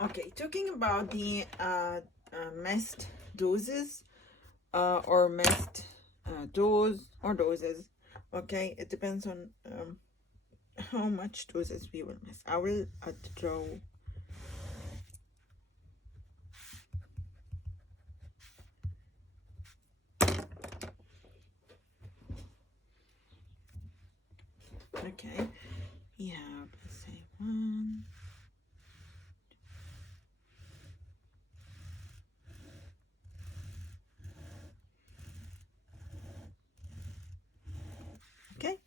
Okay, talking about the missed doses or missed dose or doses. Okay, it depends on how much doses we will miss. I will draw. Okay, we have, let's say, one. Okay.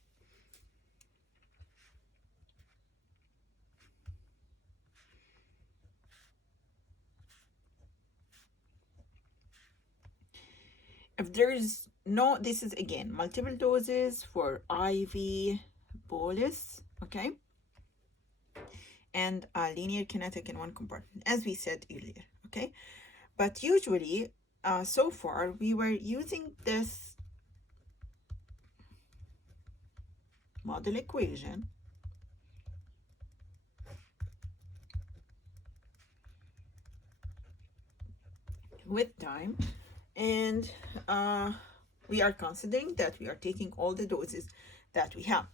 If there is no, this is again multiple doses for IV bolus, okay, and linear kinetic in one compartment, as we said earlier, okay. But usually, so far, we were using this model equation with time, and we are considering that we are taking all the doses that we have.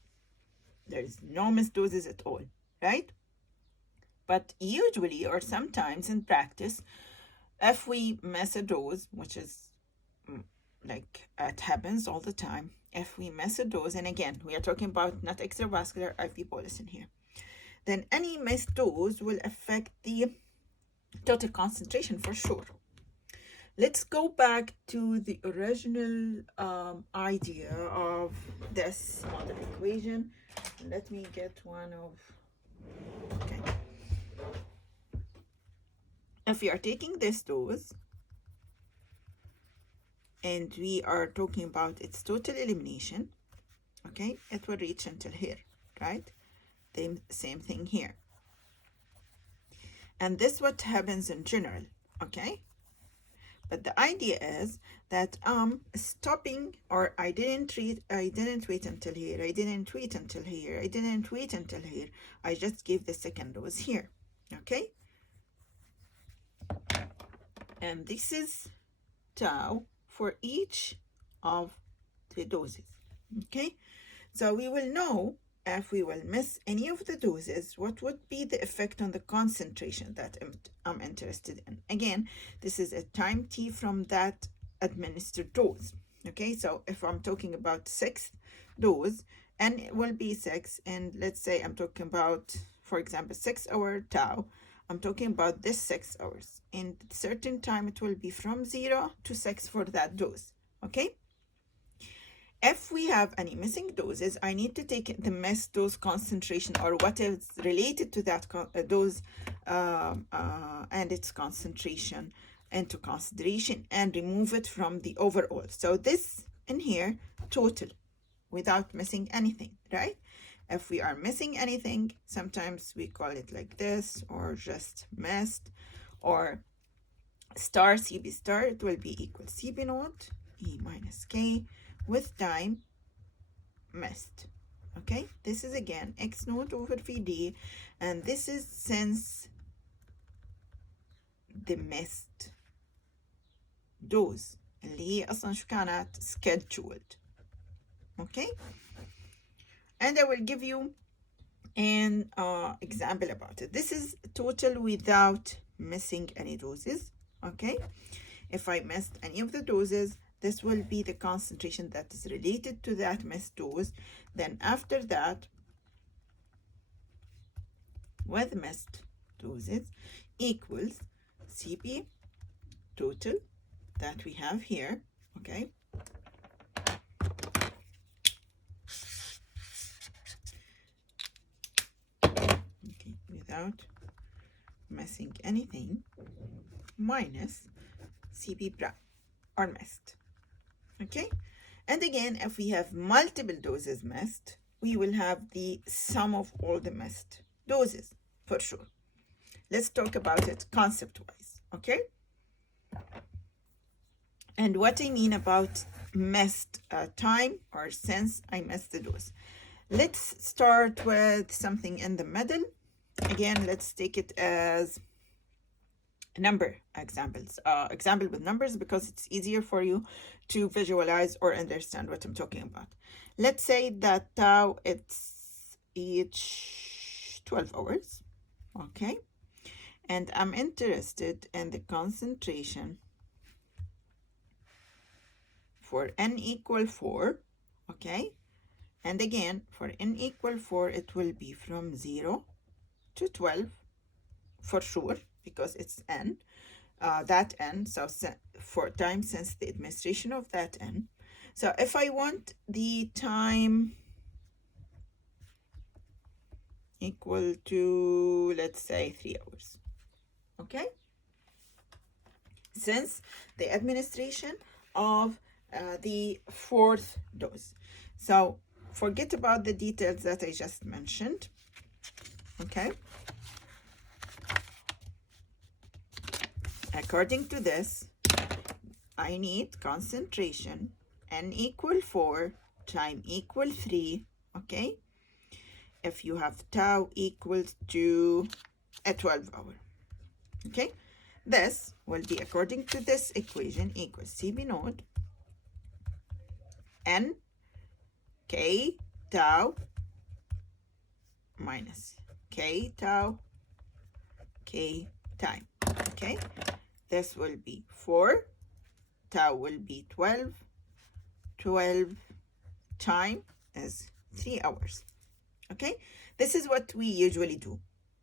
There is no missed doses at all, right? But usually, or sometimes in practice, if we miss a dose, which is like it happens all the time, if we miss a dose, and again, we are talking about not extravascular IV bolus in here, then any missed dose will affect the total concentration for sure. Let's go back to the original idea of this model equation. Let me get one of, okay. If we are taking this dose and we are talking about its total elimination, okay, it will reach until here, right? The same thing here. And this is what happens in general, okay? But the idea is that stopping, or I didn't wait until here, I didn't wait until here, I didn't wait until here. I just gave the second dose here, okay? And this is tau for each of the doses, okay? So we will know if we will miss any of the doses, what would be the effect on the concentration that I'm interested in. Again, this is a time t from that administered dose. Okay, so if I'm talking about 6th dose, and it will be 6, and let's say I'm talking about, for example, 6-hour tau, I'm talking about this 6 hours. In certain time, it will be from 0 to 6 for that dose. Okay. If we have any missing doses, I need to take the missed dose concentration or what is related to that dose and its concentration into consideration and remove it from the overall. So this in here, total, without missing anything, right? If we are missing anything, sometimes we call it like this, or just missed, or star CB star, it will be equal CB naught E minus K with time missed. Okay, this is again X naught over VD, and this is since the missed dose اللي هي أصلا شو كانت scheduled. Okay, and I will give you an example about it. This is total without missing any doses. Okay, if I missed any of the doses, this will be the concentration that is related to that missed dose. Then after that, with missed doses equals CP total that we have here, okay? Okay, without missing anything, minus CP prime, or missed, okay? And again, if we have multiple doses missed, we will have the sum of all the missed doses, for sure. Let's talk about it concept-wise, okay? And what I mean about missed time, or since I missed the dose. Let's start with something in the middle. Again, let's take it as number examples, example with numbers, because it's easier for you to visualize or understand what I'm talking about. Let's say that tau it's each 12 hours, okay? And I'm interested in the concentration for n equal 4, okay? And again, for n equal 4, it will be from 0 to 12 for sure, because it's n, that n, so for time since the administration of that n. So if I want the time equal to, let's say, 3 hours, okay? Since the administration of the 4th dose. So forget about the details that I just mentioned, okay? According to this, I need concentration n equal 4, time equal 3, okay? If you have tau equals to a 12 hour, okay? This will be, according to this equation, equals CB naught n k tau minus k tau k time, okay? This will be 4, tau will be 12, 12 time is 3 hours, okay? This is what we usually do,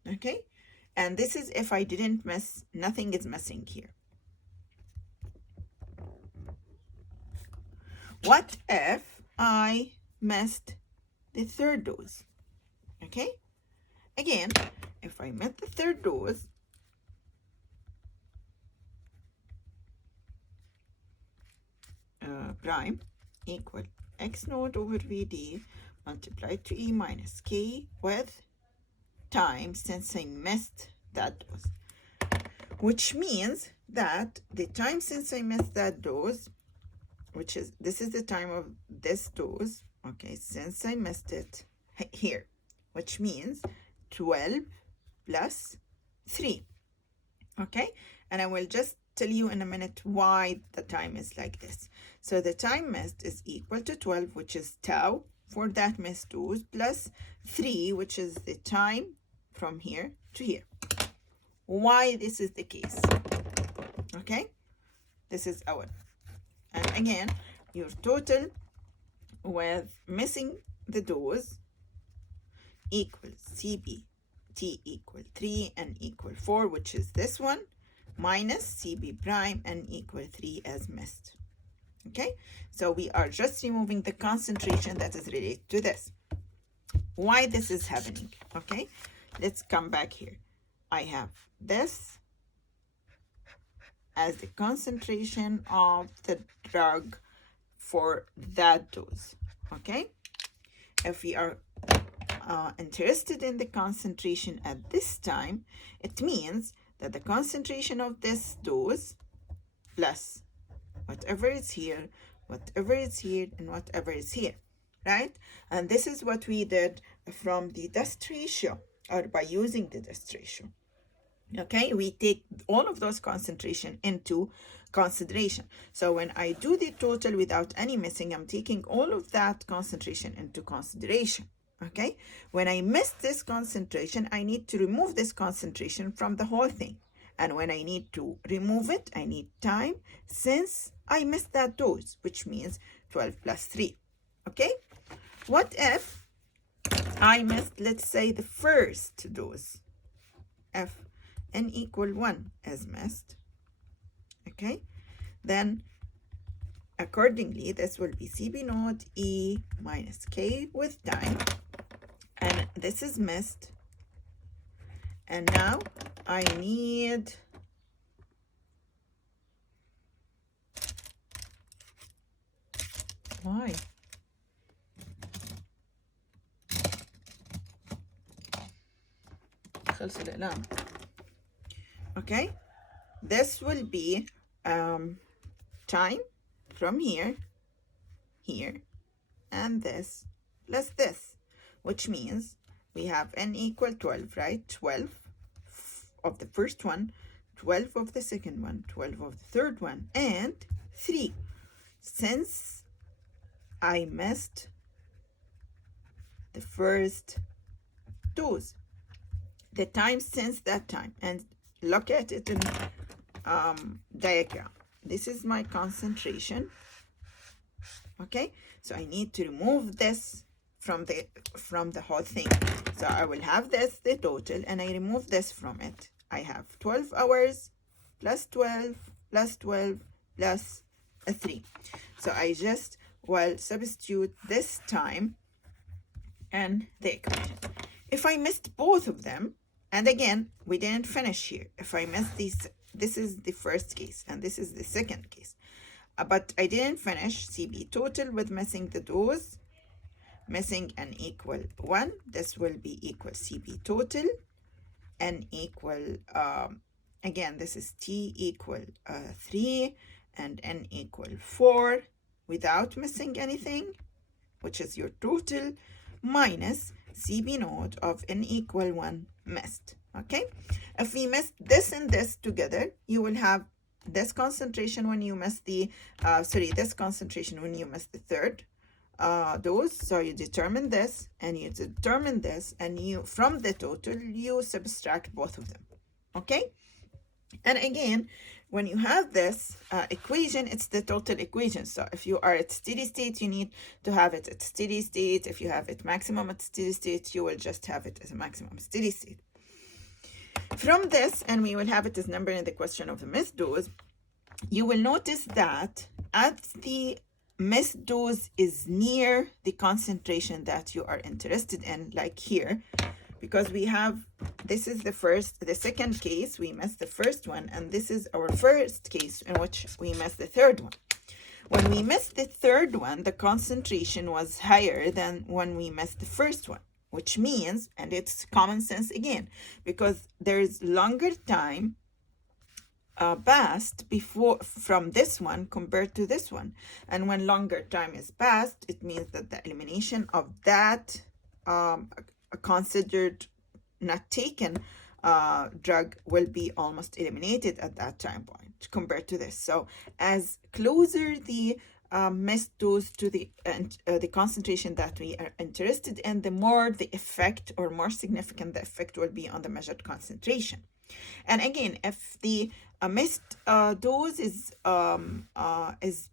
okay? And this is if I didn't miss, nothing is missing here. What if I missed the 3rd dose, okay? Again, if I missed the 3rd dose, prime equal x naught over vd multiplied to e minus k with time since I missed that dose, which means that the time since I missed that dose, which is, this is the time of this dose, okay, since I missed it here, which means 12 plus 3, okay? And I will just tell you in a minute why the time is like this. So the time missed is equal to 12, which is tau for that missed dose, plus 3, which is the time from here to here. Why this is the case, okay? This is our, and again, your total with missing the dose equals CB t equal 3 and equal 4, which is this one, minus CB prime and equal 3 as missed. Okay, so we are just removing the concentration that is related to this. Why this is happening? Okay, let's come back here. I have this as the concentration of the drug for that dose. Okay, if we are interested in the concentration at this time, it means that the concentration of this dose plus whatever is here, whatever is here, and whatever is here, right? And this is what we did from the dust ratio, or by using the dust ratio. Okay, we take all of those concentration into consideration. So when I do the total without any missing, I'm taking all of that concentration into consideration. Okay, when I miss this concentration, I need to remove this concentration from the whole thing. And when I need to remove it, I need time since I missed that dose, which means 12 plus 3. Okay, what if I missed, let's say, the first dose? If n equal 1 is missed, okay, then accordingly, this will be CB naught E minus K with time, and this is missed. And now I need why? خلص الإعلام. Okay, this will be time from here, here, and this plus this, which means we have n equal 12, right? 12 of the first one, 12 of the second one, 12 of the third one, and 3. Since I missed the first dose, the time since that time, and look at it in diagram. This is my concentration. Okay, so I need to remove this from the whole thing. So I will have this, the total, and I remove this from it. I have 12 hours plus 12 plus 12 plus a 3. So I just will substitute this time and the equation. If I missed both of them, and again, we didn't finish here. If I missed these, this is the first case, and this is the second case. But I didn't finish CB total with missing the dose, missing n equal 1. This will be equal CB total, n equal, again, this is T equal 3, and n equal 4, without missing anything, which is your total, minus CB naught of n equal 1 missed. Okay, if we missed this and this together, you will have this concentration when you miss the this concentration when you miss the third dose. So you determine this and you determine this, and you, from the total, you subtract both of them. Okay, and again, when you have this equation, it's the total equation. So if you are at steady state, you need to have it at steady state. If you have it maximum at steady state, you will just have it as a maximum steady state. From this, and we will have it as number in the question of the missed dose, you will notice that as the missed dose is near the concentration that you are interested in, like here, because we have, this is the second case, we missed the first one, and this is our first case in which we missed the third one. When we missed the third one, the concentration was higher than when we missed the first one, which means, and it's common sense again, because there's longer time passed before from this one compared to this one. And when longer time is passed, it means that the elimination of that considered not taken drug will be almost eliminated at that time point compared to this. So as closer the missed dose to the concentration that we are interested in, the more the effect, or more significant the effect, will be on the measured concentration. And again, if the missed dose is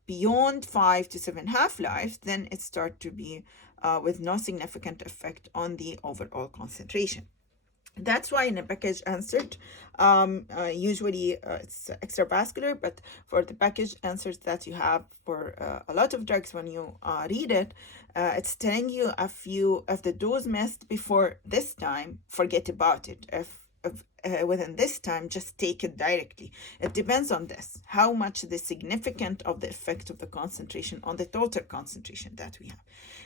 beyond 5 to 7 half-lives, then it starts to be with no significant effect on the overall concentration. That's why in a package answered, usually it's extravascular, but for the package answers that you have for a lot of drugs, when you read it, it's telling you if the dose missed before this time, forget about it. If within this time, just take it directly. It depends on this, how much the significant of the effect of the concentration on the total concentration that we have.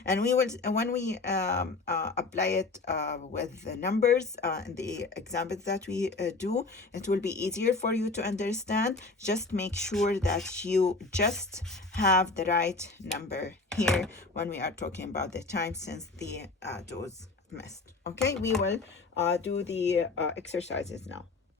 And we will, when we apply it with the numbers and the examples that we do, it will be easier for you to understand. Just make sure that you just have the right number here when we are talking about the time since the dose missed. Okay, we will do the exercises now.